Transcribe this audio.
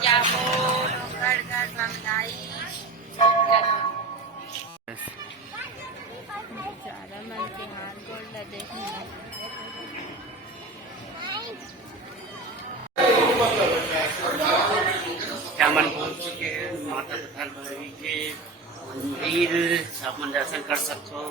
क्या बोल घर घर मंगाई ज़्यादा मन के हार गोल्ड देखने क्या मन पहुंच चुके हैं माता पिता के मंदिर, आप मन दर्शन कर सकते हो।